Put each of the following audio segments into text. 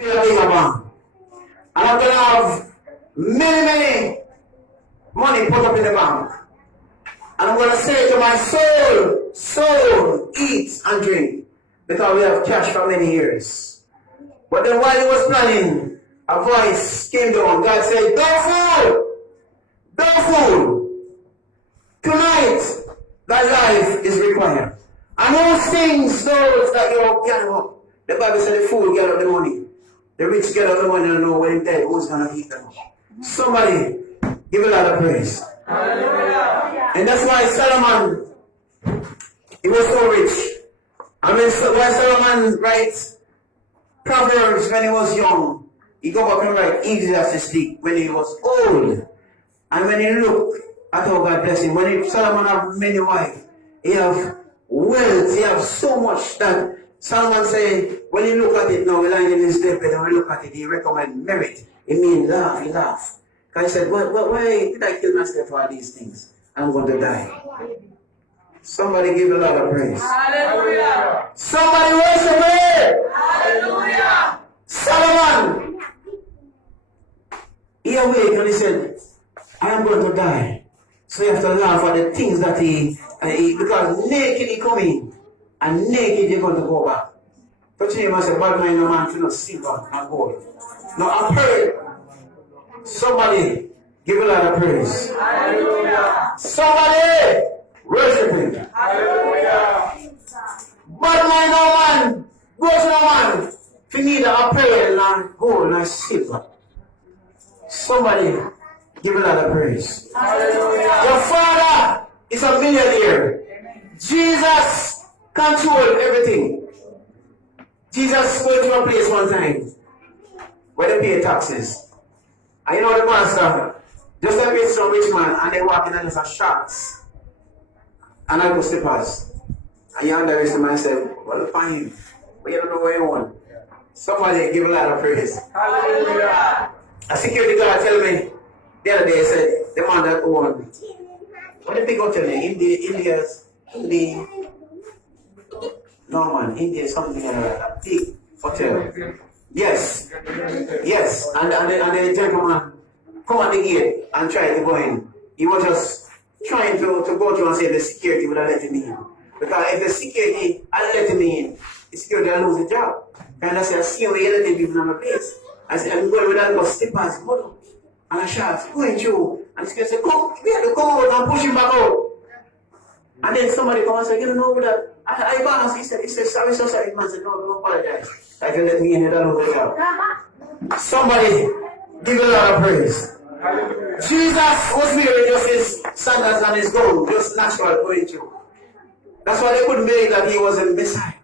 be a bigger man. And I'm going to have many money put up in the bank. And I'm going to say to my soul, eat and drink. Because we have cash for many years. But then while he was planning, a voice came down. God said, don't fool. Tonight, that life is required. And those things, those that you gather up. The Bible said the fool gather up the money. The rich gather the money and know when he's dead, who's going to eat them. Somebody, give a lot of praise. Hallelujah. And that's why Solomon, he was so rich. I mean, when Solomon writes Proverbs when he was young, he go back and write Ecclesiastes when he was old. And when he look at how God bless him, when Solomon have many wives, he have wealth, he have so much that Solomon say, when he look at it now, he lying in his deathbed, and when he look at it, he recommend merit. It means laugh, he laugh. Because he said, why did I kill myself for all these things? I'm going to die. Somebody give a lot of praise. Hallelujah. Somebody worship him. Hallelujah. Solomon, he awake and he said, I am going to die. So you have to laugh at the things that he because naked he come in, and naked you're going to go back. Touch him and say, bad man, no man, to not silver and gold. Now I'm praying. Somebody give a lot of praise. Hallelujah. Somebody worship him. Hallelujah. Bad man, no man, go to no man. If you need a prayer and gold and silver. Somebody give a lot of praise. Hallelujah. Your father is a millionaire. Amen. Jesus controls everything. Jesus went to a place one time where they pay taxes. And you know the pastor, just like it's some rich man, and they walk in and there's a sharks. And I go slippers. And you underestimate myself, well, find him. But you don't know where you want. Somebody give a lot of praise. Hallelujah. A security guard tell me the other day, said, the man that owned, what did they go tell me? India, no man, India is something like a big hotel. Yes. And the gentleman come at the gate and try to go in. He was just trying to go through and say the security would have let him in. Because if the security had let him in, the security would lose the job. And I said, I see how you let people in my place. I said, I'm going with that, go slippers, go. And I shout, going through. And the security said, come, we have to come out and push him back out. And then somebody come and say, you don't know that. I balance, he said, sorry, so sorry. Man said, no, don't apologize. I can let me in, you don't know the job. Somebody give a lot of praise. Jesus was wearing just his sandals and his gold, just natural going through. That's why they couldn't believe that he was a Messiah.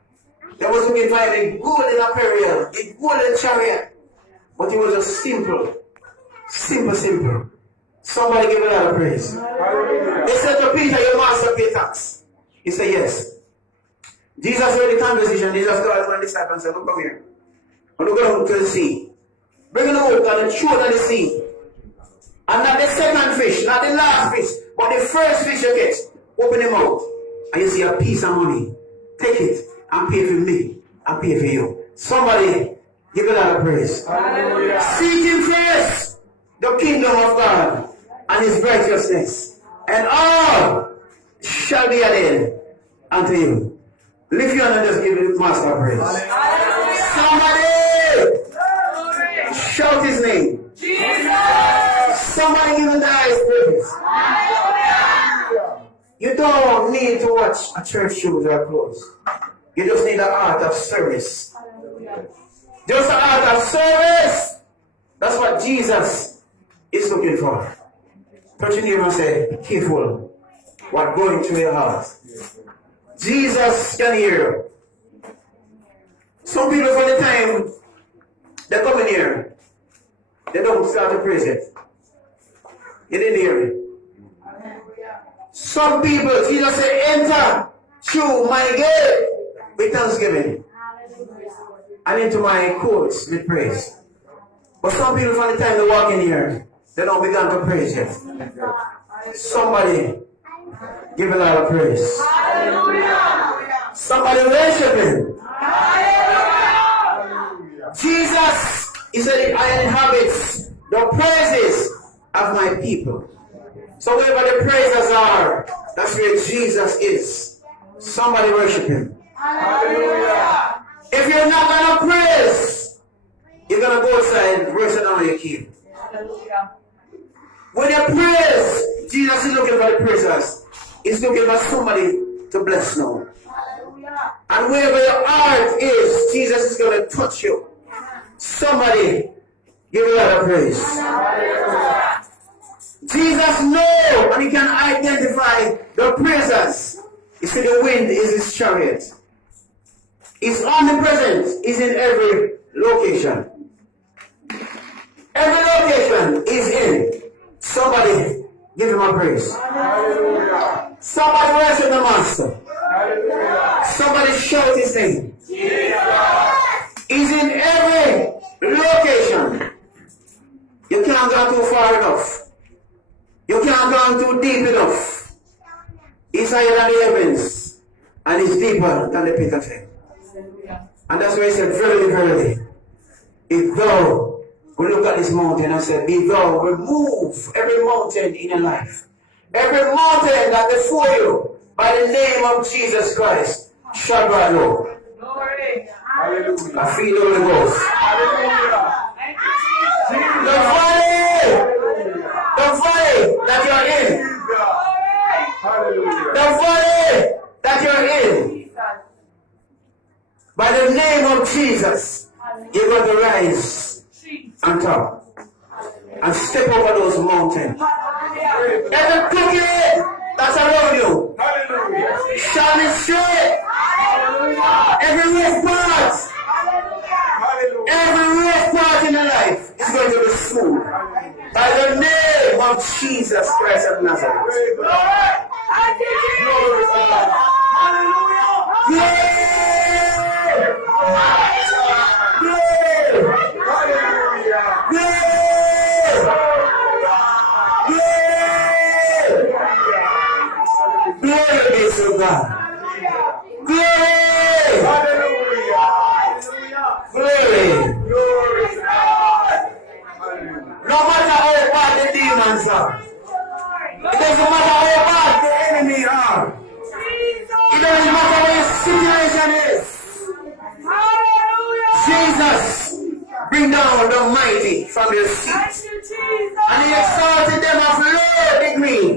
They was looking for him a golden apparel, a golden chariot. But he was just simple. Simple. Somebody give a lot of praise. They said to Peter, your master pay tax. He said, yes. Jesus heard the conversation. Jesus told his disciples and said, look, come here. And look down to the sea. Bring the hook and throw it in the sea. And not the second fish, not the last fish, but the first fish you get. Open the mouth. And you see a piece of money. Take it and pay for me and pay for you. Somebody give a lot of praise. Hallelujah. Seek him first, the kingdom of God and his righteousness, and all shall be added unto you. Lift your hand and just give the master praise. Hallelujah. Somebody shout his name. Jesus. Somebody give him the highest praise. Hallelujah. You don't need to watch a church shoes or clothes. You just need the art of service. Hallelujah. Just the art of service. That's what Jesus is looking for. Touch your neighbor and say, be careful what going through your heart. Jesus can hear you. Some people from the time they come in here, they don't start to praise it. You didn't hear me. Some people, Jesus said, enter through my gate with thanksgiving and into my courts with praise. But some people from the time they walk in here, they don't begin to praise yet. Somebody give a lot of praise. Hallelujah. Somebody worship him. Hallelujah. Jesus, he said, I inhabit the praises of my people. So wherever the praises are, that's where Jesus is. Somebody worship him. Hallelujah. If you're not going to praise, you're going to go outside and worship on your king. Hallelujah. When you praise, Jesus is looking for the praisers. He's looking for somebody to bless now. Hallelujah. And wherever your heart is, Jesus is going to touch you. Somebody give a lot of praise. Hallelujah. Jesus knows and he can identify the praisers. You see, the wind is his chariot. He's omnipresent. He's in every location. Every location he's in. Somebody give him a praise. Hallelujah. Somebody worship the master. Hallelujah. Somebody shout his name. Jesus. He's in every location. You can't go too far enough. You can't go too deep enough. He's higher than the heavens. And he's deeper than the pit of hell. And that's why he said, verily, verily, if thou will look at this mountain and say, be thou remove every mountain in your life. Every mountain that before you, by the name of Jesus Christ, shall be low. Hallelujah. I feel the Holy Ghost. Hallelujah. The valley that you're in. Hallelujah. The valley that you're in. By the name of Jesus, you're going to rise on top and step over those mountains. Every crooked that's around you shall be straight. Every rough part, every rough part in your life is going to be smooth. By the name of Jesus Christ of Nazareth. Glory be to God. Glory. Glory. No matter how bad the demons are. It doesn't matter how bad the enemy are. It doesn't matter what your situation is. Jesus bring down the mighty from their seat. And he exalted them of low degree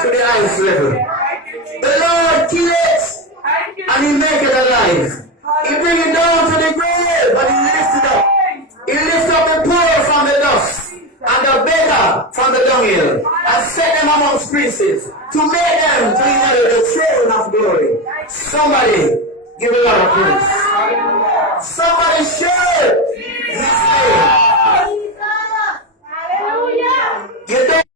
to the highest level. The Lord kill it and he make it alive. He bring it down to the grave but he lifts it up. He lifts up the poor from the dust and the beggar from the dunghill and set them amongst princes to make them to inherit the throne of glory. Somebody give a lot of praise. Somebody shout